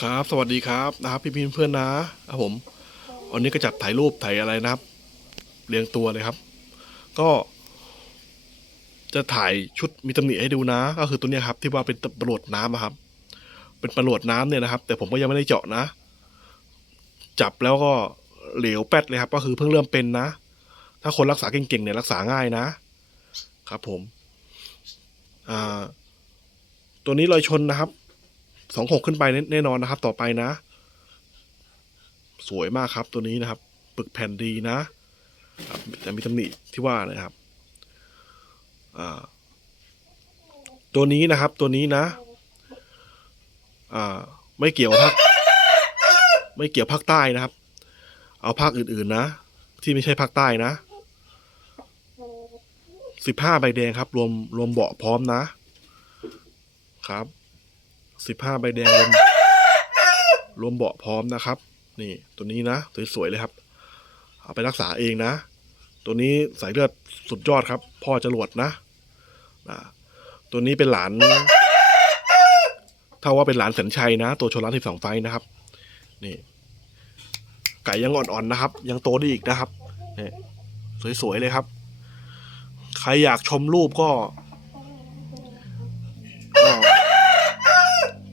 ครับ สวัสดีครับนะครับพี่พี่เพื่อนนะครับผมวันนี้ก็จัดถ่ายรูปถ่ายอะไรนะครับ เรียงตัวเลยครับ ก็ จะถ่ายชุดมีตำหนิให้ดูนะ ก็คือตัวเนี้ยครับ ที่ว่าเป็นประหลดน้ำอะครับ เป็นประหลดน้ำเนี่ยนะครับ แต่ผมก็ยังไม่ได้เจาะนะ จับแล้วก็เหลวแป๊ดเลยครับ ก็คือเพิ่งเริ่มเป็นนะ ถ้าคนรักษาเก่งๆเนี่ยรักษาง่ายนะ ครับ ผม อ่า ตัวนี้รอยชนนะครับ สองหกขึ้นไปแน่น่นอนนะครับ ต่อไปนะ สวยมากครับตัวนี้นะครับ ปึกแผ่นดีนะแต่มีตำหนิที่ว่านะครับตัวนี้นะครับ ตัวนี้นะ อ่า ไม่เกี่ยวภาคไม่เกี่ยวภาคใต้นะครับ เอาภาคอื่นๆนะ ที่ไม่ใช่ภาคใต้นะสิบห้าใบแดงครับ รวมรวมเบาะพร้อมนะครับ สิบห้าใบแดงรวมรวมเบาะพร้อมนะครับ นี่ตัวนี้นะสวยๆเลยครับ เอาไปรักษาเองนะ ตัวนี้สายเลือดสุดยอดครับ พ่อจรวดนะอ่าตัวนี้เป็นหลานถ้าว่าเป็นหลานแสนชัยนะ ตัวชนล้านที่สองไฟนะครับ นี่ ไก่ยังอ่อนๆนะครับ ยังโตได้อีกนะครับนี่สวยๆเลยครับ ใครอยากชมรูปก็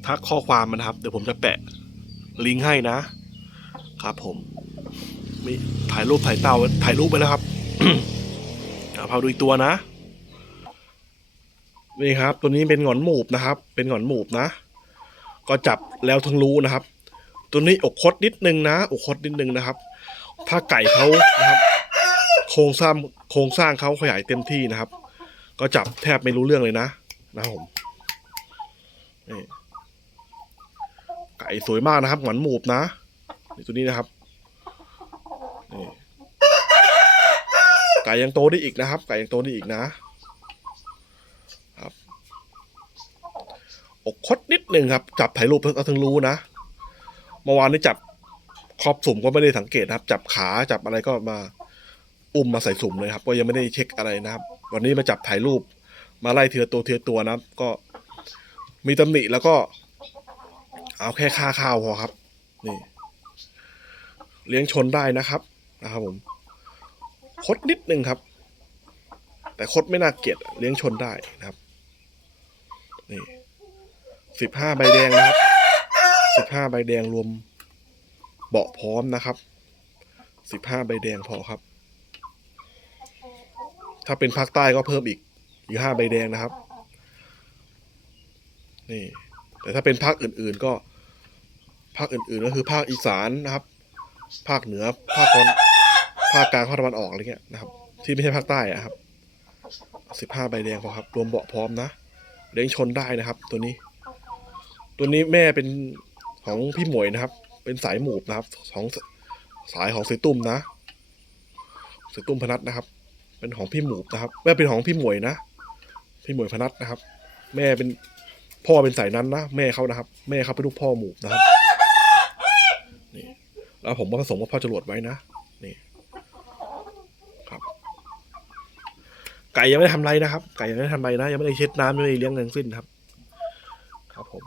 ทักข้อความมานครับ เดี๋ยวผมจะแปะลิงก์ให้นะ ครับ ผมมีถ่ายรูปถ่ายเต้าถ่ายรูปไปแล้วครับเอาพาดูอีกตัวนะนี่ครับ ตัวนี้เป็นหงอนหมูบนะครับ เป็นหงอนหมูบนะ ก็จับแล้วทั้งรู้นะครับ ตัวนี้อกคดนิดนึงนะอกคดนิดนึงนะครับ ถ้าไก่เขานะครับ โครงสร้างโครงสร้างเขาขยายเต็มที่นะครับ ก็จับแทบไม่รู้เรื่องเลยนะ นะครับผมนี่ ไก่สวยมากนะครับหงอนหมูบนะนี่ตัวนี้นะครับนี่ไก่ยังโตได้อีกนะครับ ไก่ยังโตได้อีกนะครับอกคดนิดหนึ่งครับ จับถ่ายรูปเอาถึงรู้นะเมื่อวานนี้จับครอบสุ่มก็ไม่ได้สังเกตนะครับ จับขาจับอะไรก็มาอุ้มมาใส่สุ่มเลยครับ ก็ยังไม่ได้เช็คอะไรนะครับ วันนี้มาจับถ่ายรูปมาไล่เทียตัวเทียตัวนะครับ ก็มีตำหนิแล้วก็ เอาแค่ค่าข้าวพอครับ นี่ เลี้ยงชนได้นะครับ นะครับผม คดนิดนึงครับ แต่คดไม่น่าเกลียดเลี้ยงชนได้นะครับ นี่สิบห้าใบแดงนะครับสิบห้าใบแดงรวม เบาะพร้อมนะครับสิบห้าใบแดงพอครับ ถ้าเป็นภาคใต้ก็เพิ่มอีก อีกห้าใบแดงนะครับ นี่ แต่ถ้าเป็นภาคอื่น ๆก็ ภาคอื่น ๆ ก็คือภาคอีสานนะครับ ภาคเหนือ ภาคตอนภาคกลางภาคตะวันออกอะไรเงี้ยนะครับ ที่ไม่ใช่ภาคใต้อะครับสิบห้าใบแดงพอครับ รวมเบาะพร้อมนะเลี้ยงชนได้นะครับ ตัวนี้ ตัวนี้แม่เป็นของพี่หมวยนะครับ เป็นสายหมูบนะครับของสายของสยตุ้มนะสยตุ้มพนัทนะครับ เป็นของพี่หมูบนะครับ แม่เป็นของพี่หมวยนะ พี่หมวยพนัทนะครับ แม่เป็น พ่อเป็นสายนั้นนะแม่เขานะครับ แม่เขาเป็นลูกพ่อหมูนะครับนี่แล้วผมมาผสมกับพ่อจรวดไว้นะนี่ครับ ไก่ยังไม่ได้ทำไรนะครับ ไก่ยังไม่ได้ทำไรนะยังไม่ได้เช็ดน้ำยังไม่ได้เลี้ยงเงินสิ้นครับ ครับผม